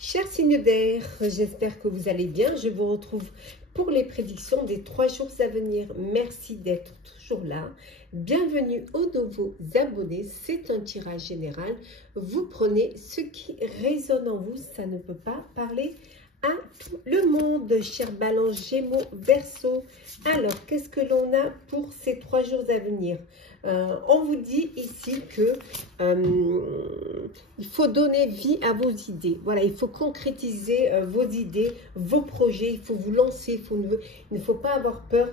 Chers signes d'air, j'espère que vous allez bien. Je vous retrouve pour les prédictions des 3 jours à venir. Merci d'être toujours là. Bienvenue aux nouveaux abonnés. C'est un tirage général. Vous prenez ce qui résonne en vous. Ça ne peut pas parler à tout le monde, chers Balance, Gémeaux, Verseau. Alors, qu'est-ce que l'on a pour ces 3 jours à venir? On vous dit ici que il faut donner vie à vos idées. Voilà, il faut concrétiser vos idées, vos projets. Il faut vous lancer. Il ne faut pas avoir peur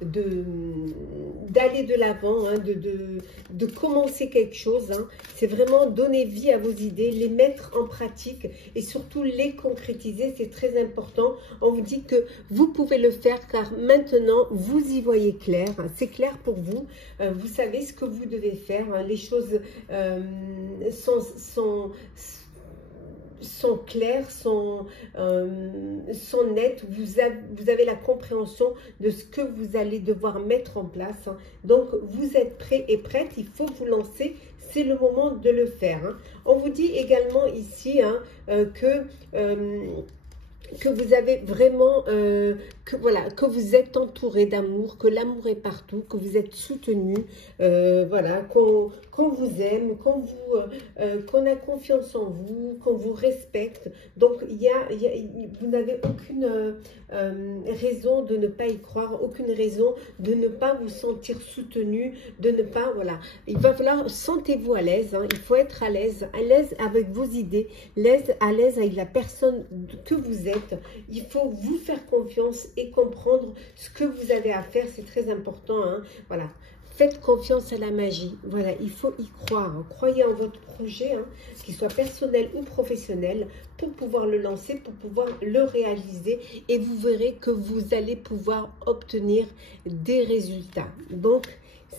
d'aller de l'avant, hein, de commencer quelque chose. Hein. C'est vraiment donner vie à vos idées, les mettre en pratique et surtout les concrétiser. C'est très important. On vous dit que vous pouvez le faire car maintenant vous y voyez clair. C'est clair pour vous. Vous savez ce que vous devez faire. Hein. Les choses sont claires, sont nettes. Vous avez la compréhension de ce que vous allez devoir mettre en place. Hein. Donc, vous êtes prêts et prêtes. Il faut vous lancer. C'est le moment de le faire. Hein. On vous dit également ici hein, que vous avez vraiment, que vous êtes entouré d'amour, que l'amour est partout, que vous êtes soutenu, voilà, qu'on vous aime, qu'on a confiance en vous, qu'on vous respecte. Donc, vous n'avez aucune raison de ne pas y croire, aucune raison de ne pas vous sentir soutenu, de ne pas, voilà. Il va falloir, sentez-vous à l'aise, hein, il faut être à l'aise avec vos idées, à l'aise avec la personne que vous êtes. Il faut vous faire confiance et comprendre ce que vous avez à faire, c'est très important. Hein. Voilà. Faites confiance à la magie. Voilà, il faut y croire. Hein. Croyez en votre projet, hein, qu'il soit personnel ou professionnel, pour pouvoir le lancer, pour pouvoir le réaliser. Et vous verrez que vous allez pouvoir obtenir des résultats. Donc,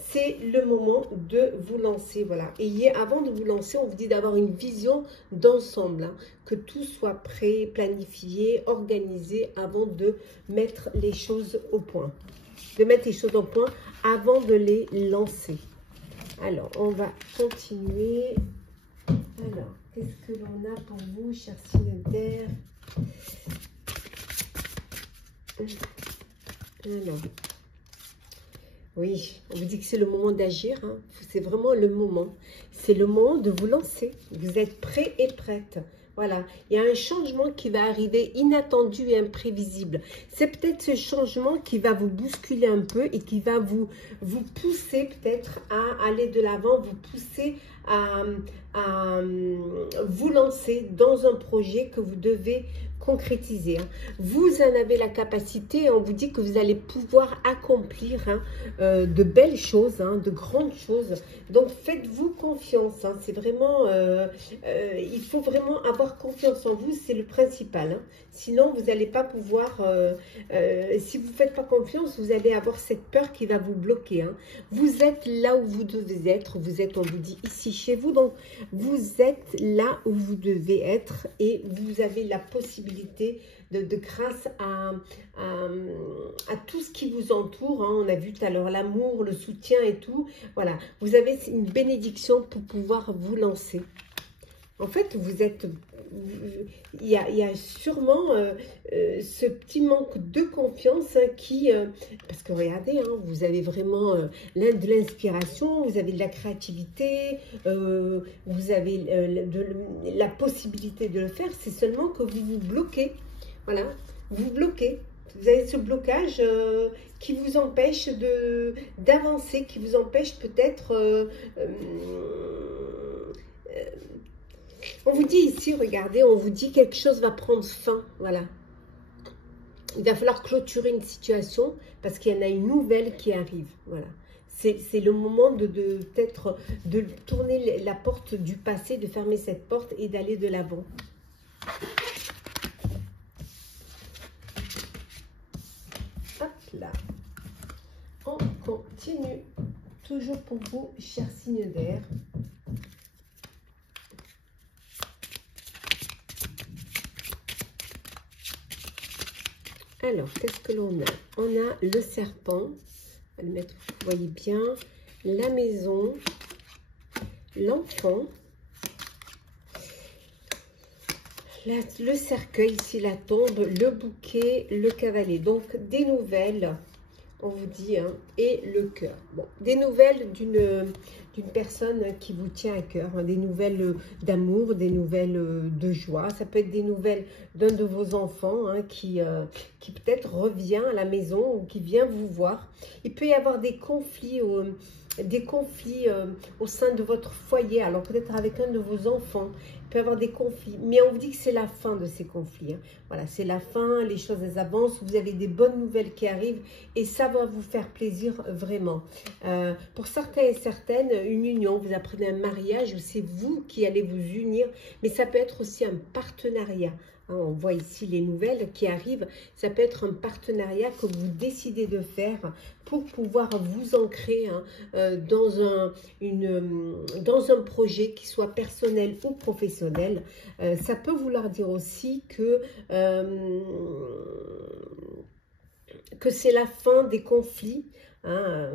c'est le moment de vous lancer. Voilà. Et avant de vous lancer, on vous dit d'avoir une vision d'ensemble. Hein, que tout soit prêt, planifié, organisé avant de mettre les choses au point. De mettre les choses au point avant de les lancer. Alors, on va continuer. Alors, qu'est-ce que l'on a pour vous, chers signes d'air? Alors, oui, on vous dit que c'est le moment d'agir. Hein. C'est vraiment le moment. C'est le moment de vous lancer. Vous êtes prêts et prêtes. Voilà, il y a un changement qui va arriver inattendu et imprévisible. C'est peut-être ce changement qui va vous bousculer un peu et qui va vous pousser peut-être à aller de l'avant, vous pousser à vous lancer dans un projet que vous devez concrétiser. Hein. Vous en avez la capacité, on vous dit que vous allez pouvoir accomplir hein, de belles choses, hein, de grandes choses. Donc faites-vous confiance, hein. C'est vraiment, il faut vraiment avoir confiance en vous, c'est le principal. Hein. Sinon, vous n'allez pas pouvoir, si vous ne faites pas confiance, vous allez avoir cette peur qui va vous bloquer. Hein. Vous êtes là où vous devez être, vous êtes, on vous dit, ici chez vous, donc vous êtes là où vous devez être et vous avez la possibilité de grâce à tout ce qui vous entoure, hein, on a vu tout à l'heure l'amour, le soutien et tout, voilà, vous avez une bénédiction pour pouvoir vous lancer. En fait, il y a sûrement ce petit manque de confiance hein, parce que regardez, hein, vous avez vraiment de l'inspiration, vous avez de la créativité, vous avez la possibilité de le faire, c'est seulement que vous vous bloquez, voilà, vous bloquez. Vous avez ce blocage qui vous empêche d'avancer, qui vous empêche peut-être... on vous dit ici, regardez, on vous dit quelque chose va prendre fin, voilà. Il va falloir clôturer une situation parce qu'il y en a une nouvelle qui arrive, voilà. C'est le moment peut-être de tourner la porte du passé, de fermer cette porte et d'aller de l'avant. Hop là. On continue. Toujours pour vous, chers signes d'air. Alors, qu'est-ce que l'on a? On a le serpent, on va le mettre, vous voyez bien, la maison, l'enfant, Le cercueil, ici la tombe, le bouquet, le cavalier. Donc des nouvelles, on vous dit, hein, et le cœur. Bon, des nouvelles d'une personne qui vous tient à cœur, hein, des nouvelles d'amour, des nouvelles de joie. Ça peut être des nouvelles d'un de vos enfants, hein, qui peut-être revient à la maison ou qui vient vous voir. Il peut y avoir des conflits au sein de votre foyer, alors peut-être avec un de vos enfants. Il peut y avoir des conflits, mais on vous dit que c'est la fin de ces conflits, hein. Voilà, c'est la fin, les choses elles avancent, vous avez des bonnes nouvelles qui arrivent et ça va vous faire plaisir vraiment. Pour certains et certaines, une union, vous apprenez un mariage où c'est vous qui allez vous unir, mais ça peut être aussi un partenariat. On voit ici les nouvelles qui arrivent. Ça peut être un partenariat que vous décidez de faire pour pouvoir vous ancrer, hein, dans un projet qui soit personnel ou professionnel. Ça peut vouloir dire aussi que c'est la fin des conflits, hein,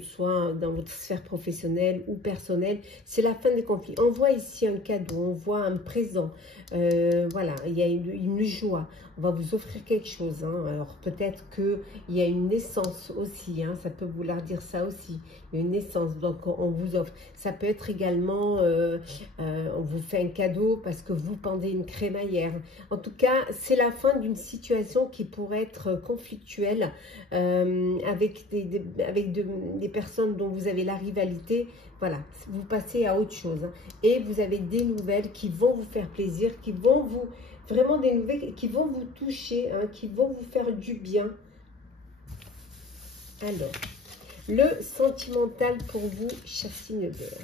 soit dans votre sphère professionnelle ou personnelle, c'est la fin des conflits. On voit ici un cadeau, on voit un présent, voilà, il y a une joie, on va vous offrir quelque chose, hein. Alors peut-être qu'il y a une naissance aussi, hein, ça peut vouloir dire ça aussi, il y a une naissance, donc on vous offre. Ça peut être également, on vous fait un cadeau parce que vous pendez une crémaillère. En tout cas, c'est la fin d'une situation qui pourrait être conflictuelle, avec des personnes dont vous avez la rivalité. Voilà, vous passez à autre chose, hein. Et vous avez des nouvelles qui vont vous faire plaisir, qui vont vous, vraiment des nouvelles qui vont vous toucher, hein, qui vont vous faire du bien. Alors, le sentimental pour vous, cher signe d'air.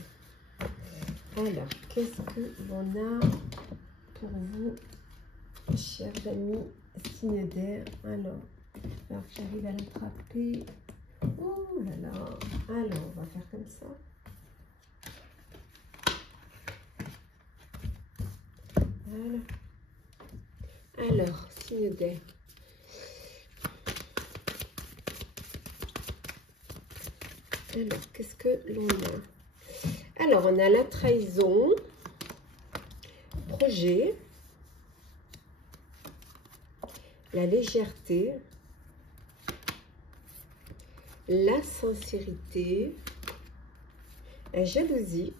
Alors, qu'est-ce que l'on a pour vous, chers amis signe d'air? Alors, j'arrive à l'attraper. Oh là là. Alors, on va faire comme ça. Voilà. Alors, signe d'air. Alors, qu'est-ce que l'on a? Alors, on a la trahison, projet, la légèreté, la sincérité, la jalousie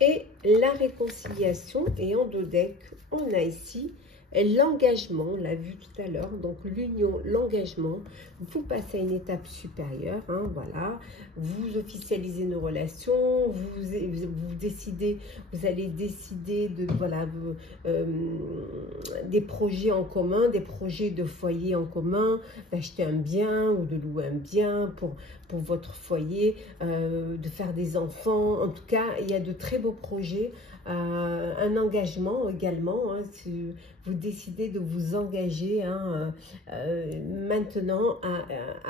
et la réconciliation. Et en dos deck, on a ici l'engagement, on l'a vu tout à l'heure, donc l'union, l'engagement, vous passez à une étape supérieure, hein, voilà, vous officialisez une relation, vous décidez, vous allez décider de, voilà, des projets en commun, des projets de foyer en commun, d'acheter un bien ou de louer un bien pour votre foyer, de faire des enfants. En tout cas, il y a de très beaux projets. Un engagement également, hein, si vous décidez de vous engager, hein, maintenant à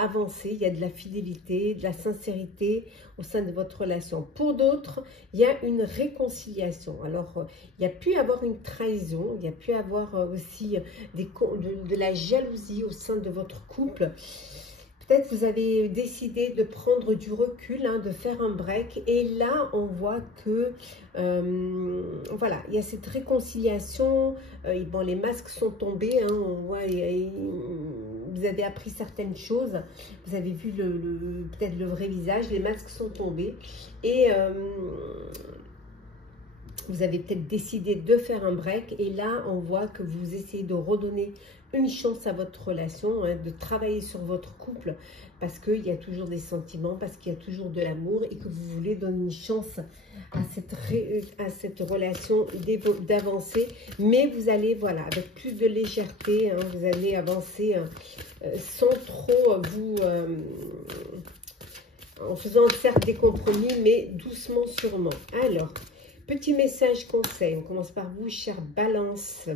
avancer. Il y a de la fidélité, de la sincérité au sein de votre relation. Pour d'autres, il y a une réconciliation. Alors, il y a pu avoir une trahison, il y a pu avoir aussi de la jalousie au sein de votre couple. Peut-être vous avez décidé de prendre du recul, hein, de faire un break. Et là, on voit que, voilà, il y a cette réconciliation. Bon, les masques sont tombés, hein, on voit, vous avez appris certaines choses. Vous avez vu peut-être le vrai visage, les masques sont tombés. Et vous avez peut-être décidé de faire un break. Et là, on voit que vous essayez de redonner une chance à votre relation, hein, de travailler sur votre couple, parce qu'il y a toujours des sentiments, parce qu'il y a toujours de l'amour, et que vous voulez donner une chance à cette relation d'avancer. Mais vous allez, voilà, avec plus de légèreté, hein, vous allez avancer, sans trop vous... en faisant certes des compromis, mais doucement, sûrement. Alors, petit message conseil, on commence par vous, chère Balance.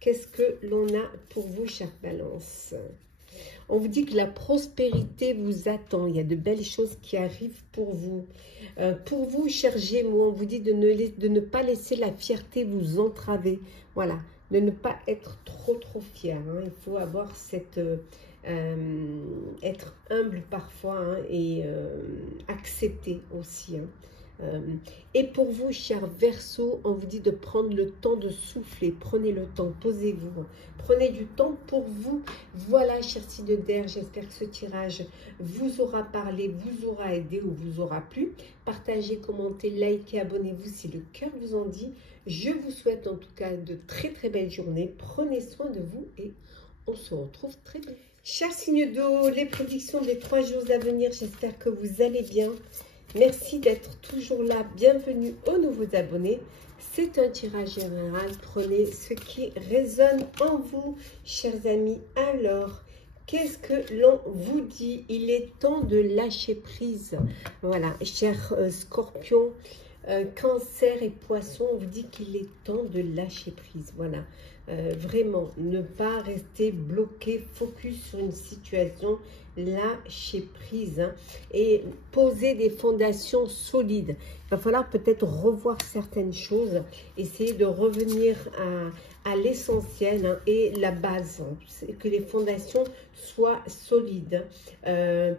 Qu'est-ce que l'on a pour vous, chère Balance? On vous dit que la prospérité vous attend. Il y a de belles choses qui arrivent pour vous. Pour vous, chers Gémeaux, on vous dit de ne pas laisser la fierté vous entraver. Voilà, de ne pas être trop fier, hein. Il faut avoir cette... être humble parfois, hein, et accepter aussi, hein. Et pour vous, chers Verseaux, on vous dit de prendre le temps de souffler. Prenez le temps, posez-vous. Prenez du temps pour vous. Voilà, chers signes d'air, j'espère que ce tirage vous aura parlé, vous aura aidé ou vous aura plu. Partagez, commentez, likez, abonnez-vous si le cœur vous en dit. Je vous souhaite en tout cas de très très belles journées. Prenez soin de vous et on se retrouve très vite. Chers signes d'eau, les prédictions des 3 jours à venir, j'espère que vous allez bien. Merci d'être toujours là. Bienvenue aux nouveaux abonnés. C'est un tirage général. Prenez ce qui résonne en vous, chers amis. Alors, qu'est-ce que l'on vous dit? Il est temps de lâcher prise. Voilà, chers scorpions, cancer et poisson, on vous dit qu'il est temps de lâcher prise. Voilà, vraiment, ne pas rester bloqué, focus sur une situation. Lâcher prise hein, et poser des fondations solides. Il va falloir peut-être revoir certaines choses, essayer de revenir à l'essentiel hein, et la base, hein, que les fondations soient solides. On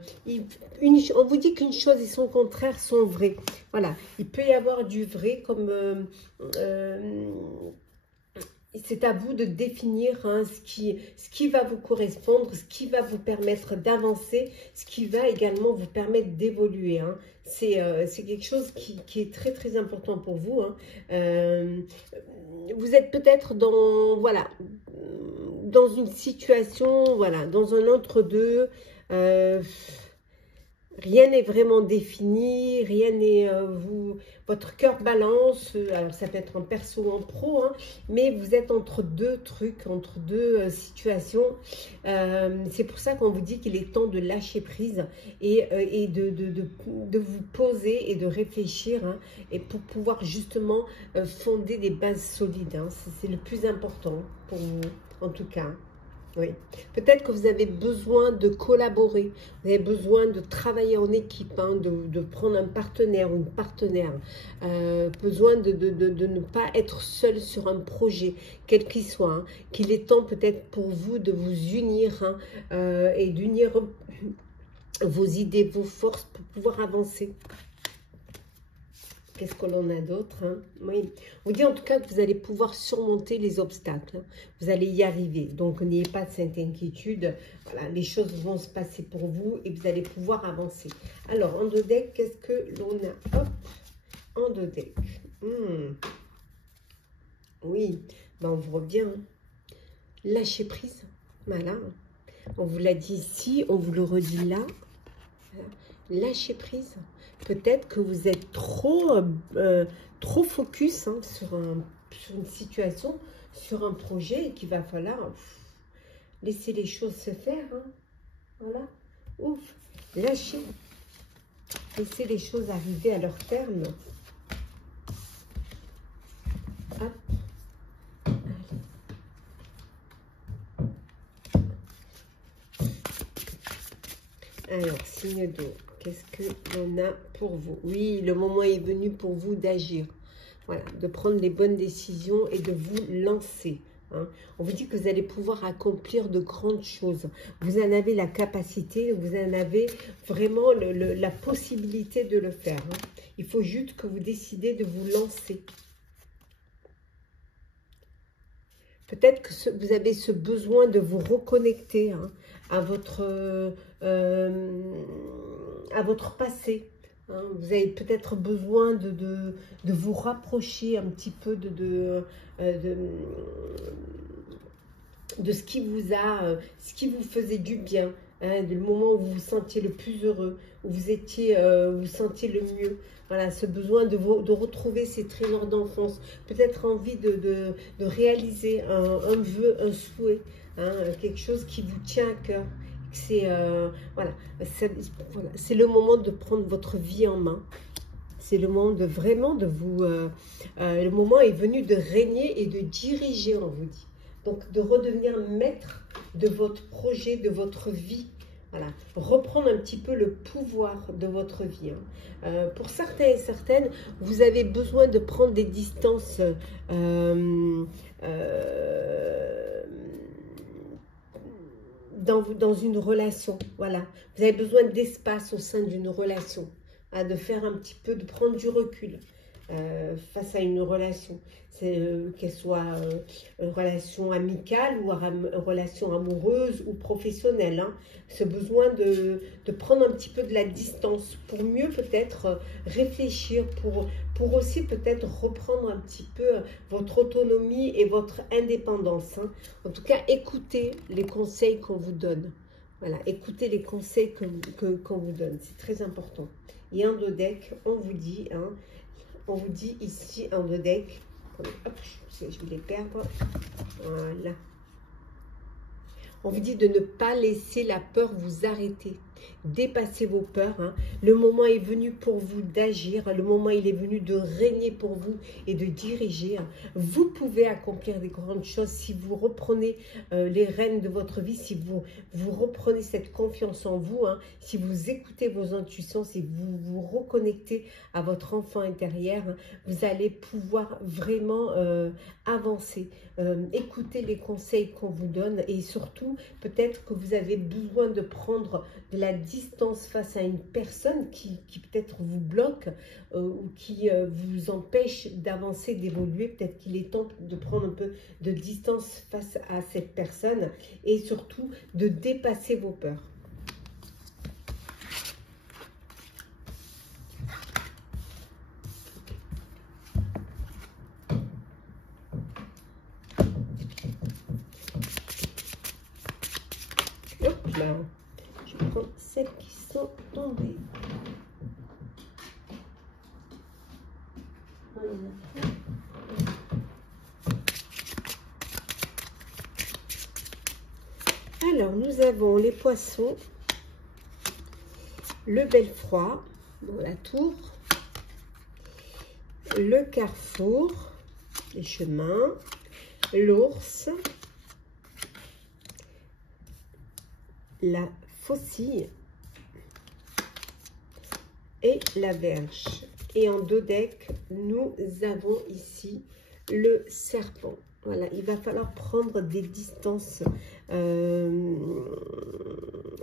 vous dit qu'une chose et son contraire sont vraies. Voilà, il peut y avoir du vrai comme... c'est à vous de définir hein, ce qui va vous correspondre, ce qui va vous permettre d'avancer, ce qui va également vous permettre d'évoluer. Hein. C'est quelque chose qui est très très important pour vous. Hein. Vous êtes peut-être dans, voilà, dans une situation, voilà, dans un entre-deux. Rien n'est vraiment défini, rien n'est... votre cœur balance, alors ça peut être en perso ou en pro, hein, mais vous êtes entre deux trucs, entre deux situations. C'est pour ça qu'on vous dit qu'il est temps de lâcher prise et de vous poser et de réfléchir, hein, et pour pouvoir justement fonder des bases solides. Hein. C'est le plus important pour vous, en tout cas. Oui, peut-être que vous avez besoin de collaborer, vous avez besoin de travailler en équipe, hein, de prendre un partenaire ou une partenaire, besoin de ne pas être seul sur un projet, quel qu'il soit, hein, qu'il est temps peut-être pour vous de vous unir hein, et d'unir vos idées, vos forces pour pouvoir avancer. Qu'est-ce que l'on a d'autre hein? Oui, on vous dit en tout cas que vous allez pouvoir surmonter les obstacles. Hein. Vous allez y arriver. Donc, n'ayez pas de cette inquiétude. Voilà, les choses vont se passer pour vous et vous allez pouvoir avancer. Alors, en deux decks, qu'est-ce que l'on a? Hop, en deux decks. Oui, ben, on vous revient. Hein. Lâchez prise. Voilà. On vous l'a dit ici, on vous le redit là. Voilà. Lâchez prise. Peut-être que vous êtes trop focus hein, sur une situation, sur un projet et qu'il va falloir laisser les choses se faire. Hein. Voilà. Ouf. Lâchez. Laissez les choses arriver à leur terme. Hop. Alors, signe d'eau. Qu'est-ce que l'on a pour vous? Oui, le moment est venu pour vous d'agir. Voilà, de prendre les bonnes décisions et de vous lancer. Hein. On vous dit que vous allez pouvoir accomplir de grandes choses. Vous en avez la capacité, vous en avez vraiment la possibilité de le faire. Hein. Il faut juste que vous décidez de vous lancer. Peut-être que vous avez ce besoin de vous reconnecter hein, à votre passé. Hein. Vous avez peut-être besoin de vous rapprocher un petit peu de ce qui ce qui vous faisait du bien. Hein, le moment où vous vous sentiez le plus heureux, où vous vous sentiez le mieux. Voilà, ce besoin de retrouver ces trésors d'enfance. Peut-être envie de réaliser un vœu, un souhait, hein, quelque chose qui vous tient à cœur. C'est voilà, c'est le moment de prendre votre vie en main. C'est le moment de vraiment de vous... le moment est venu de régner et de diriger, on vous dit. Donc, de redevenir maître de votre projet, de votre vie. Voilà, reprendre un petit peu le pouvoir de votre vie. Hein. Pour certains et certaines, vous avez besoin de prendre des distances dans une relation. Voilà, vous avez besoin d'espace au sein d'une relation. de faire un petit peu, de prendre du recul face à une relation, qu'elle soit une relation amicale ou une relation amoureuse ou professionnelle. Hein. Ce besoin de prendre un petit peu de la distance pour mieux peut-être réfléchir, pour aussi peut-être reprendre un petit peu votre autonomie et votre indépendance. Hein. En tout cas, écoutez les conseils qu'on vous donne. Voilà, écoutez les conseils qu'on vous donne, c'est très important. Et en deux decks, on vous dit, hein, on vous dit ici en deux decks, hop, je vais les perdre, voilà. On vous dit de ne pas laisser la peur vous arrêter. Dépassez vos peurs. Hein. Le moment est venu pour vous d'agir. Le moment il est venu de régner pour vous et de diriger. Hein. Vous pouvez accomplir des grandes choses si vous reprenez les rênes de votre vie, si vous reprenez cette confiance en vous, hein, si vous écoutez vos intuitions, si vous vous reconnectez à votre enfant intérieur, hein, vous allez pouvoir vraiment avancer. Écoutez les conseils qu'on vous donne et surtout, peut-être que vous avez besoin de prendre de la distance face à une personne qui peut-être vous bloque ou qui vous empêche d'avancer, d'évoluer. Peut-être qu'il est temps de prendre un peu de distance face à cette personne et surtout de dépasser vos peurs. Hop là. Je prends celles qui sont tombées. Alors, nous avons les poissons, le Belfroi, bon, la tour, le carrefour, les chemins, l'ours, la faucille et la verge. Et en deux decks, nous avons ici le serpent. Voilà, il va falloir prendre des distances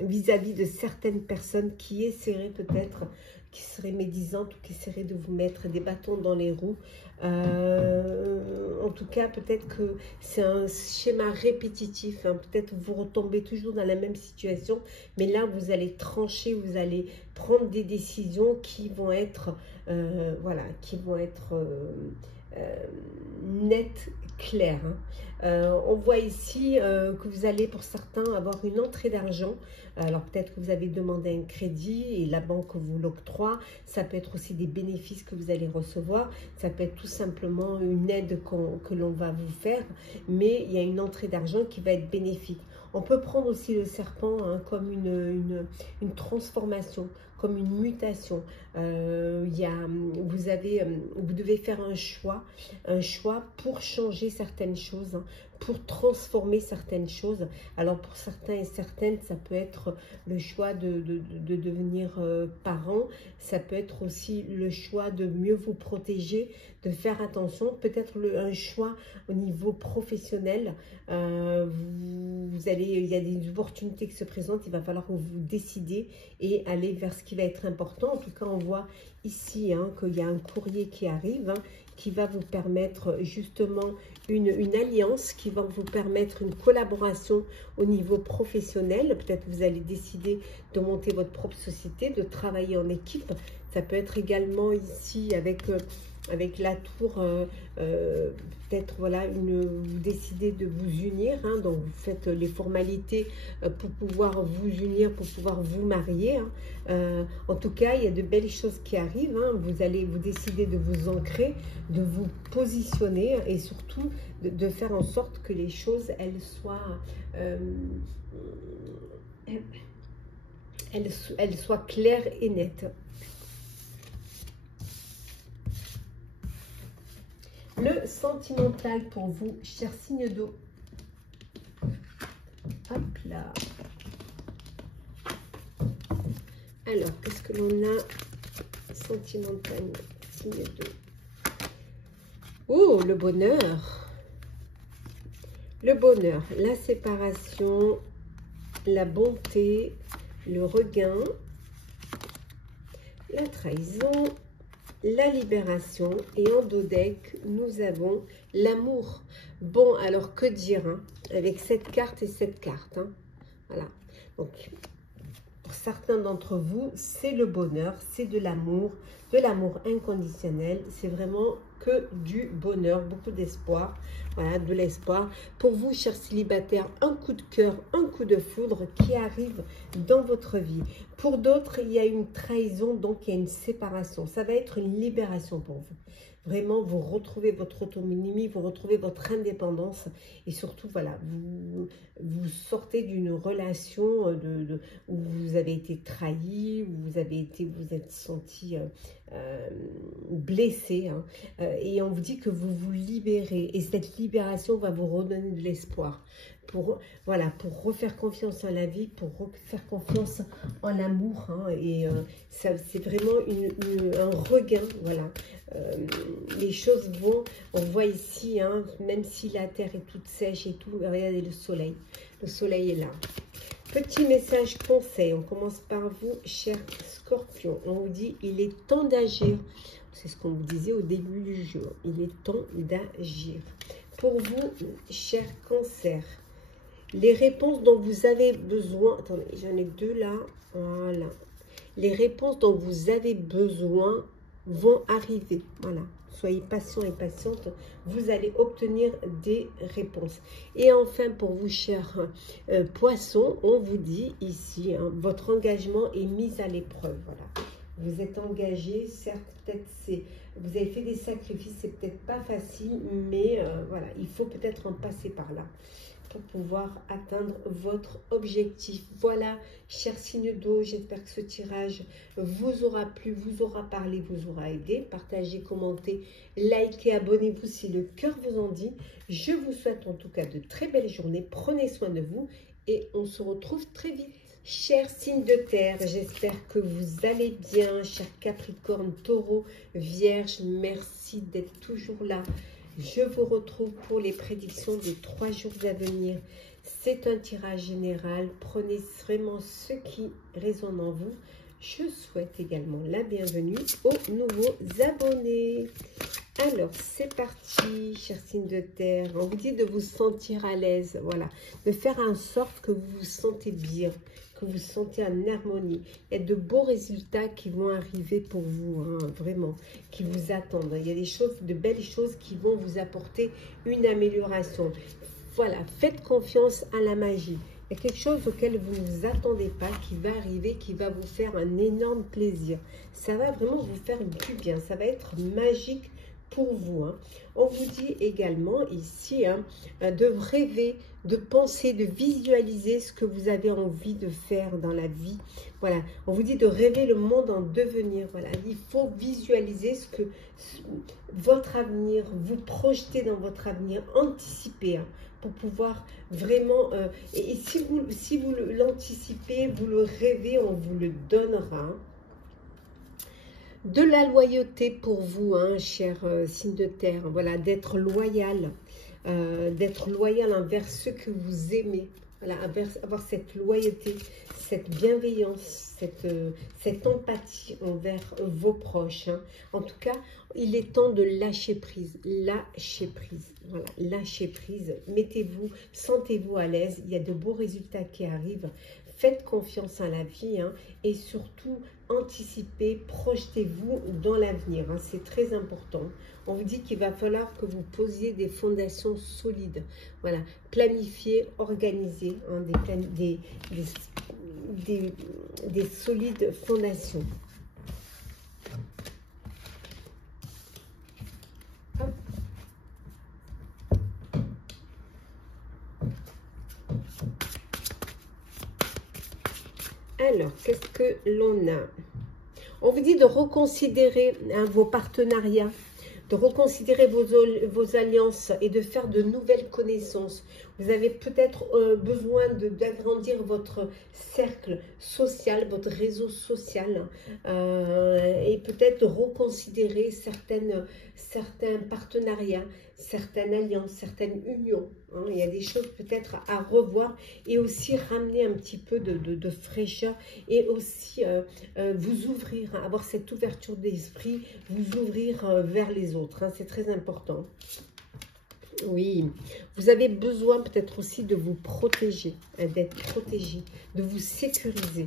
vis-à-vis de certaines personnes qui essaieraient peut-être, qui seraient médisantes ou qui essaieraient de vous mettre des bâtons dans les roues. En tout cas, peut-être que c'est un schéma répétitif. Hein. Peut-être vous retombez toujours dans la même situation. Mais là, vous allez trancher, vous allez prendre des décisions qui vont être, voilà, qui vont être nettes, claires. Hein. On voit ici que vous allez pour certains avoir une entrée d'argent. Alors peut-être que vous avez demandé un crédit et la banque vous l'octroie. Ça peut être aussi des bénéfices que vous allez recevoir. Ça peut être tout simplement une aide que l'on va vous faire. Mais il y a une entrée d'argent qui va être bénéfique. On peut prendre aussi le serpent hein, comme une transformation, comme une mutation. Vous devez faire un choix pour changer certaines choses, hein, pour transformer certaines choses. Alors pour certains et certaines, ça peut être le choix de devenir parent, ça peut être aussi le choix de mieux vous protéger, de faire attention, peut-être un choix au niveau professionnel. Il y a des opportunités qui se présentent, il va falloir que vous décidez et aller vers ce qui va être important. En tout cas, on voit ici hein, qu'il y a un courrier qui arrive, hein, qui va vous permettre justement une alliance, qui va vous permettre une collaboration au niveau professionnel. Peut-être que vous allez décider de monter votre propre société, de travailler en équipe. Ça peut être également ici avec la tour, peut-être voilà, vous décidez de vous unir, hein, donc vous faites les formalités pour pouvoir vous unir, pour pouvoir vous marier. Hein. En tout cas, il y a de belles choses qui arrivent. Hein. Vous décidez de vous ancrer, de vous positionner et surtout de faire en sorte que les choses, elles soient claires et nettes. Le sentimental pour vous, chers signes d'eau. Hop là. Alors, qu'est-ce que l'on a? Sentimental, signe d'eau. Oh, le bonheur. Le bonheur, la séparation, la bonté, le regain la trahison, la libération. Et en dos deck, nous avons l'amour. Bon, alors que dire hein, avec cette carte et cette carte hein. Voilà. Donc, pour certains d'entre vous, c'est le bonheur, c'est de l'amour inconditionnel. C'est vraiment que du bonheur, beaucoup d'espoir. Voilà, de l'espoir. Pour vous, chers célibataires, un coup de cœur, un coup de foudre qui arrive dans votre vie. Pour d'autres, il y a une trahison, donc il y a une séparation. Ça va être une libération pour vous. Vraiment, vous retrouvez votre autonomie, vous retrouvez votre indépendance et surtout, voilà, vous sortez d'une relation où vous avez été trahi, où vous êtes senti blessé hein, et on vous dit que vous vous libérez et cette libération va vous redonner de l'espoir pour refaire confiance en la vie, pour refaire confiance en l'amour hein, et c'est vraiment un regain, voilà. Les choses vont, on voit ici, hein, même si la terre est toute sèche et tout, regardez le soleil est là. Petit message conseil, on commence par vous, cher Scorpion. On vous dit, il est temps d'agir. C'est ce qu'on vous disait au début du jour. Il est temps d'agir. Pour vous, cher Cancer, les réponses dont vous avez besoin... Attendez, j'en ai deux là. Voilà. Les réponses dont vous avez besoin vont arriver. Voilà. Soyez patient et patiente, vous allez obtenir des réponses. Et enfin, pour vous, chers poissons, on vous dit ici, hein, votre engagement est mis à l'épreuve. Voilà. Vous êtes engagé, certes, peut-être vous avez fait des sacrifices, c'est peut-être pas facile, mais voilà, il faut peut-être en passer par là pour pouvoir atteindre votre objectif. Voilà, chers signes d'eau, j'espère que ce tirage vous aura plu, vous aura parlé, vous aura aidé. Partagez, commentez, likez, abonnez-vous si le cœur vous en dit. Je vous souhaite en tout cas de très belles journées. Prenez soin de vous et on se retrouve très vite. Chers signes de terre, j'espère que vous allez bien. Chers Capricorne, Taureau, Vierge, merci d'être toujours là. Je vous retrouve pour les prédictions des 3 jours à venir. C'est un tirage général. Prenez vraiment ce qui résonne en vous. Je souhaite également la bienvenue aux nouveaux abonnés. Alors, c'est parti, chers signes de terre. On vous dit de vous sentir à l'aise, voilà. De faire en sorte que vous vous sentez bien, que vous vous sentez en harmonie. Il y a de beaux résultats qui vont arriver pour vous, hein, vraiment, qui vous attendent. Il y a des choses, de belles choses qui vont vous apporter une amélioration. Voilà, faites confiance à la magie. Il y a quelque chose auquel vous ne vous attendez pas qui va arriver, qui va vous faire un énorme plaisir. Ça va vraiment vous faire du bien, ça va être magique pour vous. Hein. On vous dit également ici hein, de rêver, de penser, de visualiser ce que vous avez envie de faire dans la vie. Voilà, on vous dit de rêver le monde en devenir. Voilà, il faut visualiser votre avenir, vous projeter dans votre avenir, anticiper hein, pour pouvoir vraiment... et si vous l'anticipez, vous le rêvez, on vous le donnera. Hein. De la loyauté pour vous, hein, chers signes de terre, voilà, d'être loyal envers ceux que vous aimez, voilà, avoir cette loyauté, cette bienveillance, cette empathie envers vos proches. Hein. En tout cas, il est temps de lâcher prise, voilà, lâcher prise, mettez-vous, sentez-vous à l'aise, il y a de beaux résultats qui arrivent. Faites confiance à la vie hein, et surtout anticipez, projetez-vous dans l'avenir. Hein, c'est très important. On vous dit qu'il va falloir que vous posiez des fondations solides. Voilà, planifiez, organisez hein, des solides fondations. Hop. Alors, qu'est-ce que l'on a? On vous dit de reconsidérer hein, vos partenariats, de reconsidérer vos alliances et de faire de nouvelles connaissances. Vous avez peut-être besoin d'agrandir votre cercle social, votre réseau social, et peut-être de reconsidérer certains partenariats, certaines alliances, certaines unions. Hein. Il y a des choses peut-être à revoir et aussi ramener un petit peu de fraîcheur et aussi vous ouvrir, hein, avoir cette ouverture d'esprit, vous ouvrir vers les autres. Hein. C'est très important. Oui, vous avez besoin peut-être aussi de vous protéger, hein, d'être protégé, de vous sécuriser.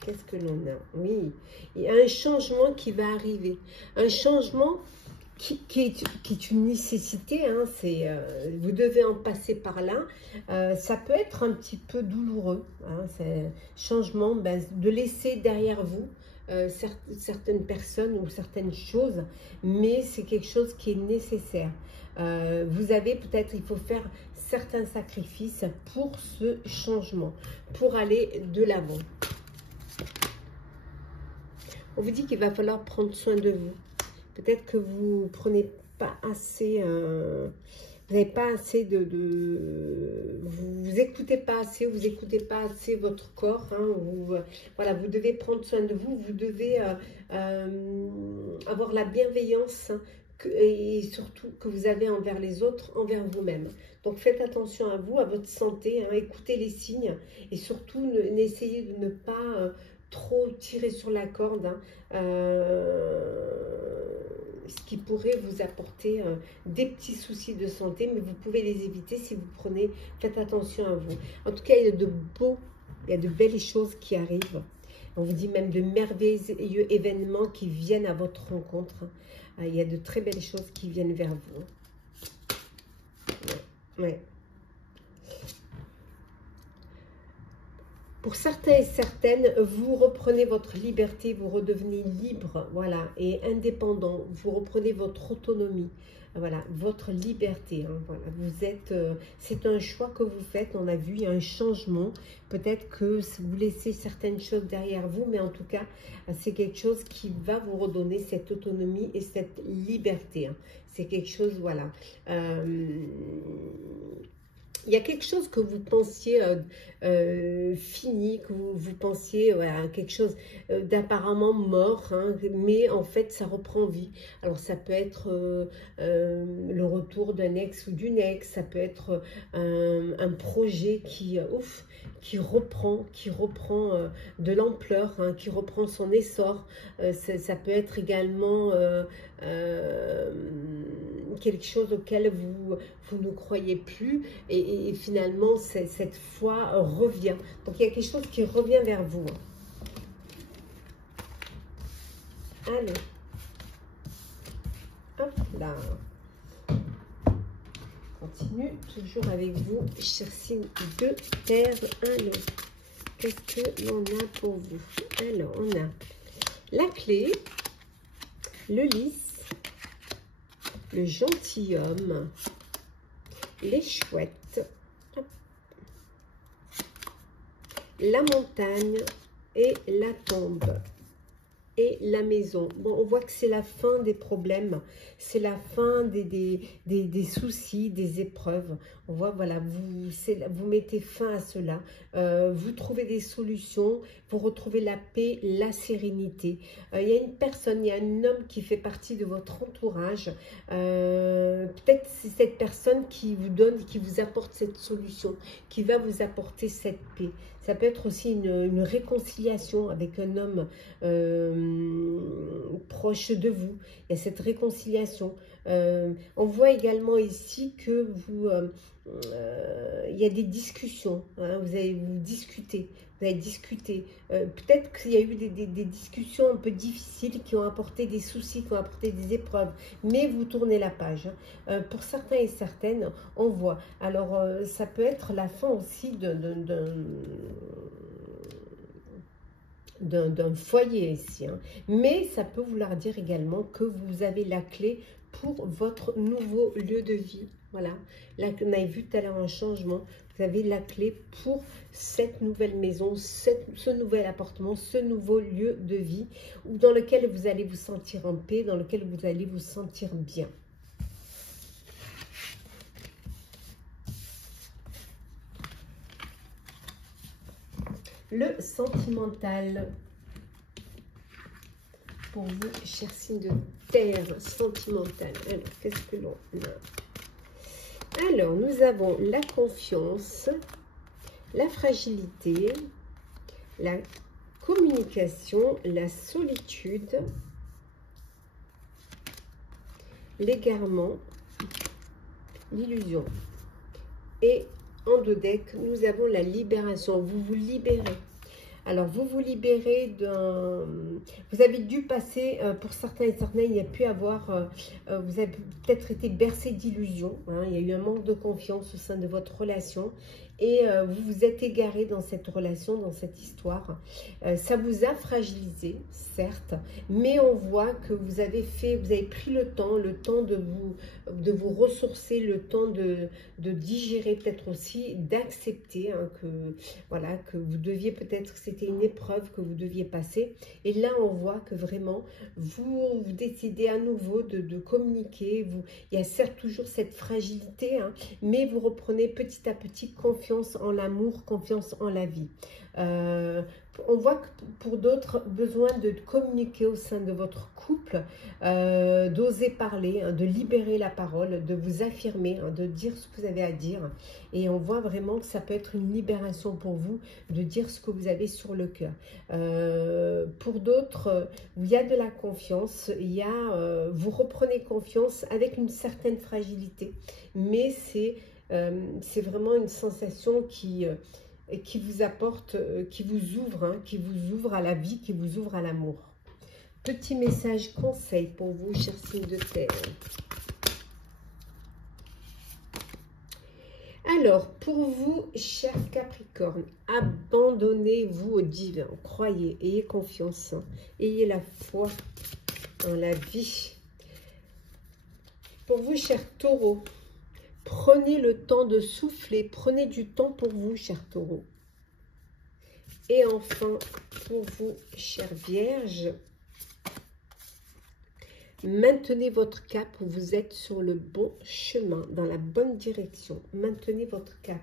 Qu'est-ce que l'on a? Oui, il y a un changement qui va arriver. Un changement qui est une nécessité. Hein, vous devez en passer par là. Ça peut être un petit peu douloureux. Hein, c'est changement, ben, de laisser derrière vous certaines personnes ou certaines choses. Mais c'est quelque chose qui est nécessaire. Vous avez peut-être, il faut faire certains sacrifices pour ce changement, pour aller de l'avant. On vous dit qu'il va falloir prendre soin de vous. Peut-être que vous prenez pas assez, vous n'avez pas assez vous écoutez pas assez, vous écoutez pas assez votre corps. Hein, voilà, vous devez prendre soin de vous. Vous devez avoir la bienveillance et surtout que vous avez envers les autres, envers vous-même. Donc faites attention à vous, à votre santé. Hein, écoutez les signes et surtout n'essayez de ne pas trop tirer sur la corde, hein, ce qui pourrait vous apporter des petits soucis de santé, mais vous pouvez les éviter si vous prenez, faites attention à vous. En tout cas, il y a de belles choses qui arrivent. On vous dit même de merveilleux événements qui viennent à votre rencontre. Il y a de très belles choses qui viennent vers vous. Ouais. Pour certains et certaines, vous reprenez votre liberté, vous redevenez libre, voilà, et indépendant. Vous reprenez votre autonomie, voilà, votre liberté. Hein, voilà, vous êtes, c'est un choix que vous faites. On a vu, il y a un changement. Peut-être que vous laissez certaines choses derrière vous, mais en tout cas, c'est quelque chose qui va vous redonner cette autonomie et cette liberté. Hein. C'est quelque chose, voilà. Il y a quelque chose que vous pensiez fini, que vous pensiez à quelque chose d'apparemment mort, hein, mais en fait ça reprend vie. Alors ça peut être le retour d'un ex ou d'une ex, ça peut être un projet qui reprend de l'ampleur, hein, qui reprend son essor. Ça peut être également quelque chose auquel vous ne croyez plus et finalement cette foi revient. Donc il y a quelque chose qui revient vers vous. Allez, hop là, continue toujours avec vous, chers signes de terre. Alors, qu'est-ce que l'on a pour vous? Alors, on a la clé, le lys, le gentilhomme, les chouettes, la montagne et la tombe et la maison. Bon, on voit que c'est la fin des problèmes, c'est la fin des soucis, des épreuves. On voit, voilà, vous mettez fin à cela. Vous trouvez des solutions, vous retrouvez la paix, la sérénité. Il y a une personne, il y a un homme qui fait partie de votre entourage. Peut-être c'est cette personne qui vous donne, qui vous apporte cette solution, qui va vous apporter cette paix. Ça peut être aussi une réconciliation avec un homme proche de vous. Il y a cette réconciliation. On voit également ici que il y a des discussions. Hein, vous allez discuter. Peut-être qu'il y a eu des discussions un peu difficiles qui ont apporté des soucis, qui ont apporté des épreuves. Mais vous tournez la page. Hein. Pour certains et certaines, on voit. Alors, ça peut être la fin aussi d'un foyer ici. Hein. Mais ça peut vouloir dire également que vous avez la clé pour votre nouveau lieu de vie. Voilà, là on a vu tout à l'heure un changement. Vous avez la clé pour cette nouvelle maison, ce nouvel appartement, ce nouveau lieu de vie dans lequel vous allez vous sentir en paix, dans lequel vous allez vous sentir bien. le sentimental. Pour vous, chers signes de terre, sentimental. Alors, qu'est-ce que l'on a? Alors, nous avons la confiance, la fragilité, la communication, la solitude, l'égarement, l'illusion. Et en deux decks, nous avons la libération. Vous vous libérez. Alors, vous vous libérez d'un... Vous avez dû passer, pour certains et certaines, il y a pu avoir... vous avez peut-être été bercé d'illusions. Hein, il y a eu un manque de confiance au sein de votre relation. Et vous vous êtes égaré dans cette relation, dans cette histoire. Ça vous a fragilisé, certes. Mais on voit que vous avez pris le temps de vous ressourcer, le temps de digérer peut-être aussi, d'accepter hein, voilà, que vous deviez peut-être, que c'était une épreuve que vous deviez passer. Et là, on voit que vraiment, vous décidez à nouveau de communiquer. Il y a certes toujours cette fragilité, hein, mais vous reprenez petit à petit confiance en l'amour, confiance en la vie. On voit que pour d'autres, besoin de communiquer au sein de votre couple, d'oser parler, hein, de libérer la parole, de vous affirmer, hein, de dire ce que vous avez à dire. Et on voit vraiment que ça peut être une libération pour vous de dire ce que vous avez sur le cœur. Pour d'autres, il y a de la confiance, vous reprenez confiance avec une certaine fragilité, mais c'est vraiment une sensation qui vous apporte, qui vous ouvre, hein, qui vous ouvre à la vie, qui vous ouvre à l'amour. Petit message conseil pour vous, chers signes de terre. Alors, pour vous, chers Capricornes, abandonnez-vous au divin. Croyez, ayez confiance, hein, ayez la foi en la vie. Pour vous, chers Taureaux, prenez le temps de souffler, prenez du temps pour vous, chers Taureaux. Et enfin, pour vous, chères Vierges, maintenez votre cap, vous êtes sur le bon chemin, dans la bonne direction. Maintenez votre cap.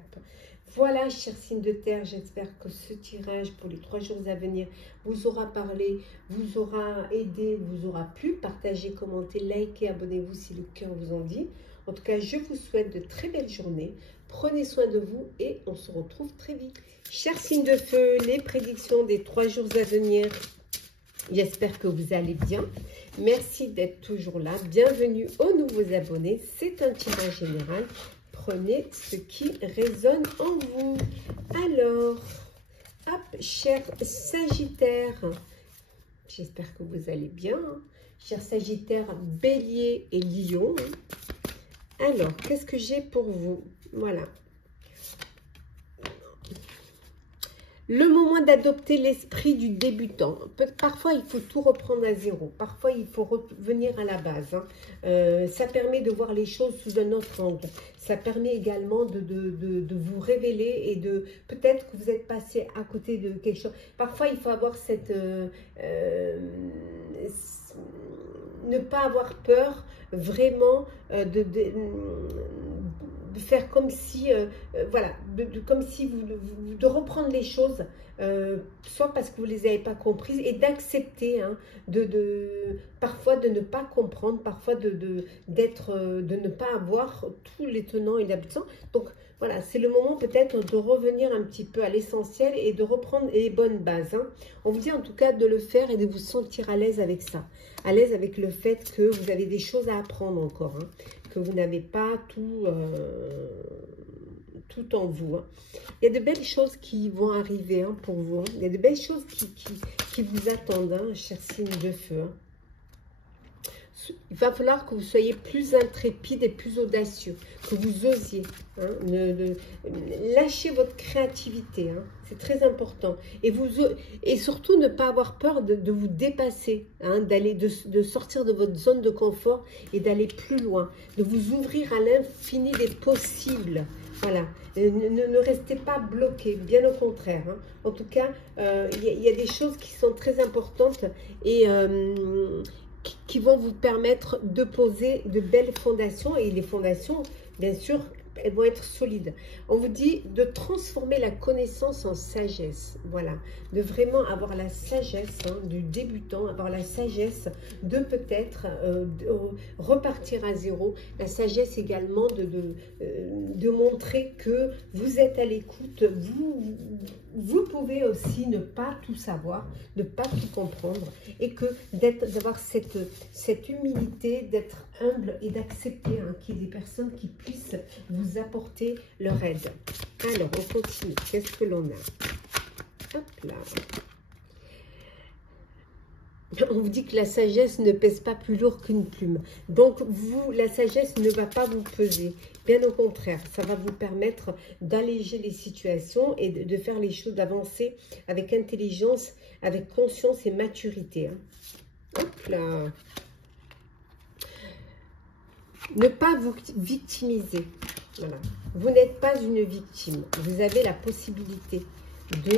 Voilà, chers signes de terre, j'espère que ce tirage pour les 3 jours à venir vous aura parlé, vous aura aidé, vous aura plu. Partagez, commentez, likez, abonnez-vous si le cœur vous en dit. En tout cas, je vous souhaite de très belles journées. Prenez soin de vous et on se retrouve très vite. Chers signes de feu, les prédictions des 3 jours à venir. J'espère que vous allez bien. Merci d'être toujours là. Bienvenue aux nouveaux abonnés. C'est un tirage général. Prenez ce qui résonne en vous. Alors, hop, cher Sagittaire, j'espère que vous allez bien. Cher Sagittaire, Bélier et Lion. Alors, qu'est-ce que j'ai pour vous? Voilà. Le moment d'adopter l'esprit du débutant. Parfois, il faut tout reprendre à zéro. Parfois, il faut revenir à la base. Hein. Ça permet de voir les choses sous un autre angle. Ça permet également de vous révéler et de... Peut-être que vous êtes passé à côté de quelque chose. Parfois, il faut avoir cette... ne pas avoir peur vraiment de faire comme si, voilà, comme si de reprendre les choses, soit parce que vous ne les avez pas comprises, et d'accepter, hein, parfois de ne pas comprendre, parfois de ne pas avoir tous les tenants et les aboutissants. Donc voilà, c'est le moment peut-être de revenir un petit peu à l'essentiel et de reprendre les bonnes bases. Hein. On vous dit en tout cas de le faire et de vous sentir à l'aise avec ça, à l'aise avec le fait que vous avez des choses à apprendre encore, hein, que vous n'avez pas tout en vous. Hein. Il y a de belles choses qui vont arriver, hein, pour vous. Hein. Il y a de belles choses qui vous attendent, hein, chers signes de feu. Hein. Il va falloir que vous soyez plus intrépide et plus audacieux, que vous osiez. Hein, lâchez votre créativité, hein, c'est très important. Et surtout ne pas avoir peur de vous dépasser, hein, de sortir de votre zone de confort et d'aller plus loin, de vous ouvrir à l'infini des possibles. Voilà, ne restez pas bloqué, bien au contraire. Hein. En tout cas, il y a des choses qui sont très importantes et qui vont vous permettre de poser de belles fondations. Et les fondations, bien sûr, elles vont être solides. On vous dit de transformer la connaissance en sagesse. Voilà, de vraiment avoir la sagesse du débutant, avoir la sagesse de peut-être repartir à zéro. La sagesse également de montrer que vous êtes à l'écoute. Vous pouvez aussi ne pas tout savoir, ne pas tout comprendre, et que d'avoir cette humilité, d'être humble et d'accepter qu'il y ait des personnes qui puissent vous apporter leur aide. Alors, on continue. Qu'est-ce que l'on a? Hop là. On vous dit que la sagesse ne pèse pas plus lourd qu'une plume. Donc, la sagesse ne va pas vous peser. Bien au contraire, ça va vous permettre d'alléger les situations et de faire les choses, d'avancer avec intelligence, avec conscience et maturité. Hop là. Ne pas vous victimiser. Voilà. Vous n'êtes pas une victime. Vous avez la possibilité de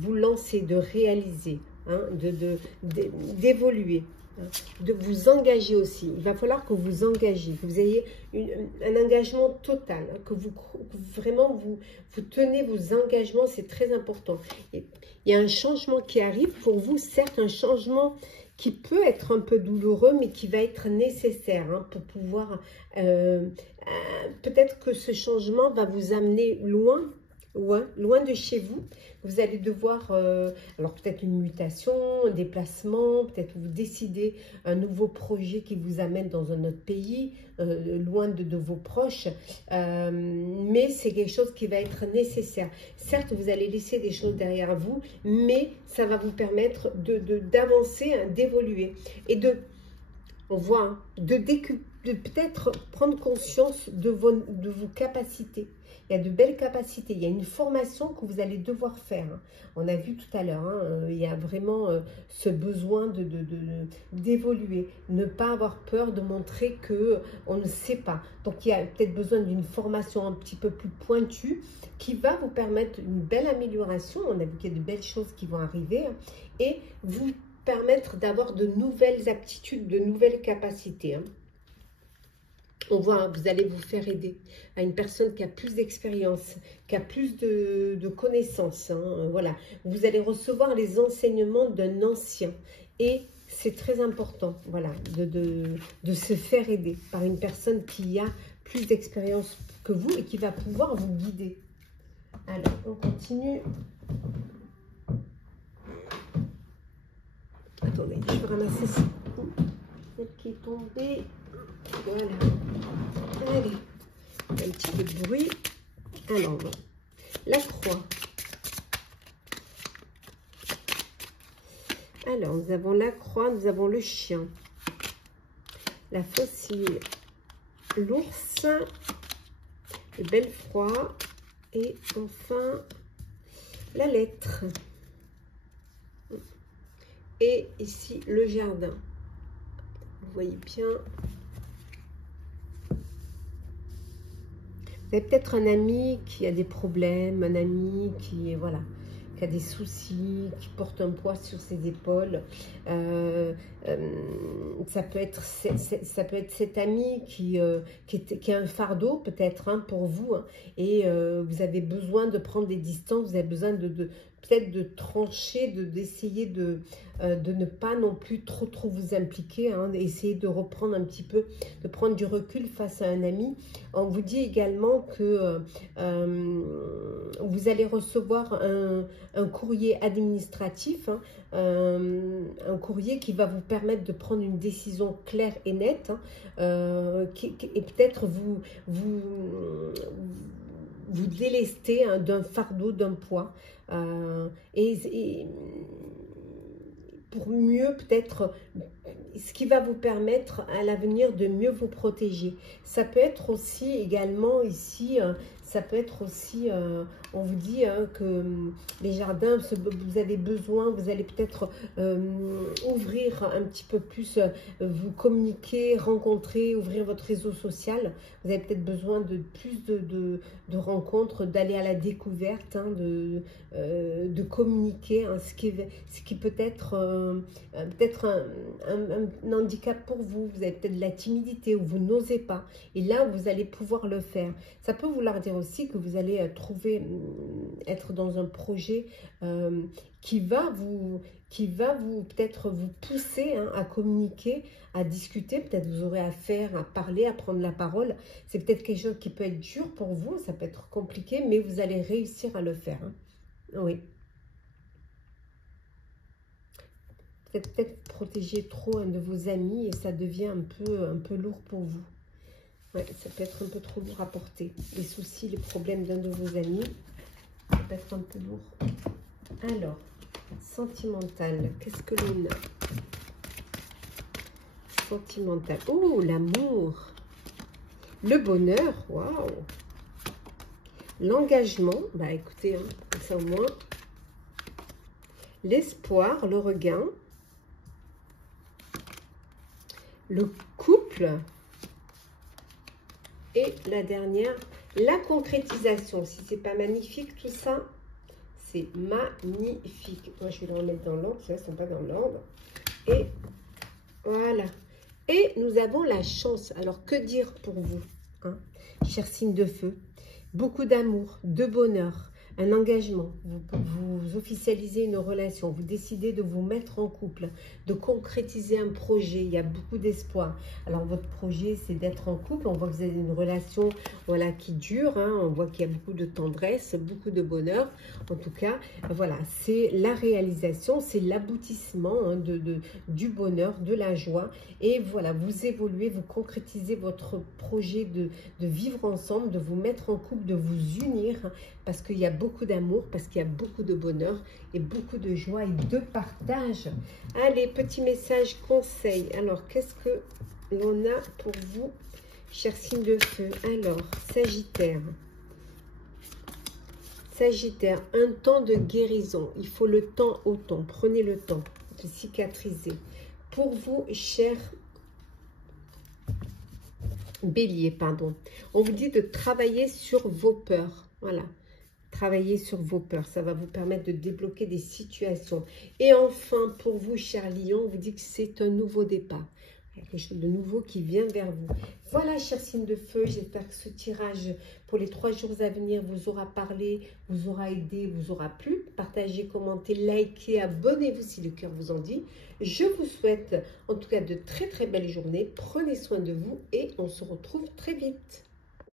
vous lancer, de réaliser, d'évoluer, de vous engager aussi. Il va falloir que vous engagez, que vous ayez un engagement total, que vraiment vous tenez vos engagements, c'est très important. Et il y a un changement qui arrive pour vous, certes un changement qui peut être un peu douloureux, mais qui va être nécessaire pour pouvoir... peut-être que ce changement va vous amener loin de chez vous. Vous allez devoir, alors peut-être une mutation, un déplacement, peut-être vous décidez un nouveau projet qui vous amène dans un autre pays, loin de vos proches, mais c'est quelque chose qui va être nécessaire. Certes, vous allez laisser des choses derrière vous, mais ça va vous permettre d'avancer, d'évoluer et on voit, de peut-être prendre conscience de vos capacités. Il y a de belles capacités, il y a une formation que vous allez devoir faire. On a vu tout à l'heure, il y a vraiment ce besoin d'évoluer, ne pas avoir peur de montrer qu'on ne sait pas. Donc il y a peut-être besoin d'une formation un petit peu plus pointue qui va vous permettre une belle amélioration. On a vu qu'il y a de belles choses qui vont arriver et vous permettre d'avoir de nouvelles aptitudes, de nouvelles capacités. On voit, vous allez vous faire aider à une personne qui a plus d'expérience, qui a plus de connaissances. Voilà. Vous allez recevoir les enseignements d'un ancien. Et c'est très important, voilà, de se faire aider par une personne qui a plus d'expérience que vous et qui va pouvoir vous guider. Alors, on continue. Attendez, je vais ramasser celle qui est tombée. Voilà. Allez, un petit peu de bruit. Alors, la croix. Alors, nous avons la croix, nous avons le chien, la faucille, l'ours, le belfroid et enfin la lettre. Et ici, le jardin. Vous voyez bien. Vous avez peut-être un ami qui a des problèmes, un ami qui, voilà, qui a des soucis, qui porte un poids sur ses épaules. Ça peut être cet ami qui a un fardeau peut-être pour vous. Et vous avez besoin de prendre des distances, vous avez besoin peut-être de trancher, d'essayer de ne pas non plus trop vous impliquer, essayer de reprendre un petit peu, de prendre du recul face à un ami. On vous dit également que vous allez recevoir un courrier administratif, un courrier qui va vous permettre de prendre une décision claire et nette, et peut-être vous délester d'un fardeau, d'un poids, et pour mieux peut-être, ce qui va vous permettre à l'avenir de mieux vous protéger. Ça peut être aussi également ici, ça peut être aussi, on vous dit hein, que les jardins, vous avez besoin, vous allez peut-être ouvrir un petit peu plus, vous communiquer, rencontrer, ouvrir votre réseau social. Vous avez peut-être besoin de plus de rencontres, d'aller à la découverte, hein, de communiquer, hein, ce qui peut être peut-être un handicap pour vous. Vous avez peut-être de la timidité ou vous n'osez pas. Et là, vous allez pouvoir le faire. Ça peut vouloir dire aussi que vous allez être dans un projet qui va vous peut-être vous pousser hein, à communiquer, à discuter. Peut-être vous aurez à faire, à parler, à prendre la parole. C'est peut-être quelque chose qui peut être dur pour vous. Ça peut être compliqué, mais vous allez réussir à le faire. Hein. Oui. Peut-être protéger trop un de vos amis et ça devient un peu lourd pour vous. Ouais, ça peut être un peu trop lourd à porter. Les soucis, les problèmes d'un de vos amis, ça peut être un peu lourd. Alors, sentimental, qu'est-ce que l'on a? Sentimental. Oh, l'amour. Le bonheur, waouh. L'engagement, bah écoutez, hein, ça au moins. L'espoir, le regain. Le couple. Et la dernière, la concrétisation. Si c'est pas magnifique, tout ça, c'est magnifique. Moi, je vais le remettre dans l'ordre. Ceux-là ne sont pas dans l'ordre. Et voilà. Et nous avons la chance. Alors, que dire pour vous, hein, chers signes de feu? Beaucoup d'amour, de bonheur, un engagement. Vous officialisez une relation. Vous décidez de vous mettre en couple, de concrétiser un projet. Il y a beaucoup d'espoir. Alors, votre projet, c'est d'être en couple. On voit que vous avez une relation voilà, qui dure. Hein. On voit qu'il y a beaucoup de tendresse, beaucoup de bonheur. En tout cas, voilà, c'est la réalisation, c'est l'aboutissement hein, du bonheur, de la joie. Et voilà, vous évoluez, vous concrétisez votre projet de vivre ensemble, de vous mettre en couple, de vous unir, hein, parce qu'il y a beaucoup d'amour, parce qu'il y a beaucoup de bonheur et beaucoup de joie et de partage. Allez, petit message conseil. Alors, qu'est-ce que l'on a pour vous, chers signes de feu? Alors, Sagittaire. Sagittaire, un temps de guérison. Il faut le temps au temps. Prenez le temps de cicatriser. Pour vous, chers Bélier, pardon. On vous dit de travailler sur vos peurs. Voilà. Travailler sur vos peurs. Ça va vous permettre de débloquer des situations. Et enfin, pour vous, chers Lions, on vous dit que c'est un nouveau départ. Il y a quelque chose de nouveau qui vient vers vous. Voilà, chers signes de feu, j'espère que ce tirage pour les 3 jours à venir vous aura parlé, vous aura aidé, vous aura plu. Partagez, commentez, likez, abonnez-vous si le cœur vous en dit. Je vous souhaite en tout cas de très très belles journées. Prenez soin de vous et on se retrouve très vite.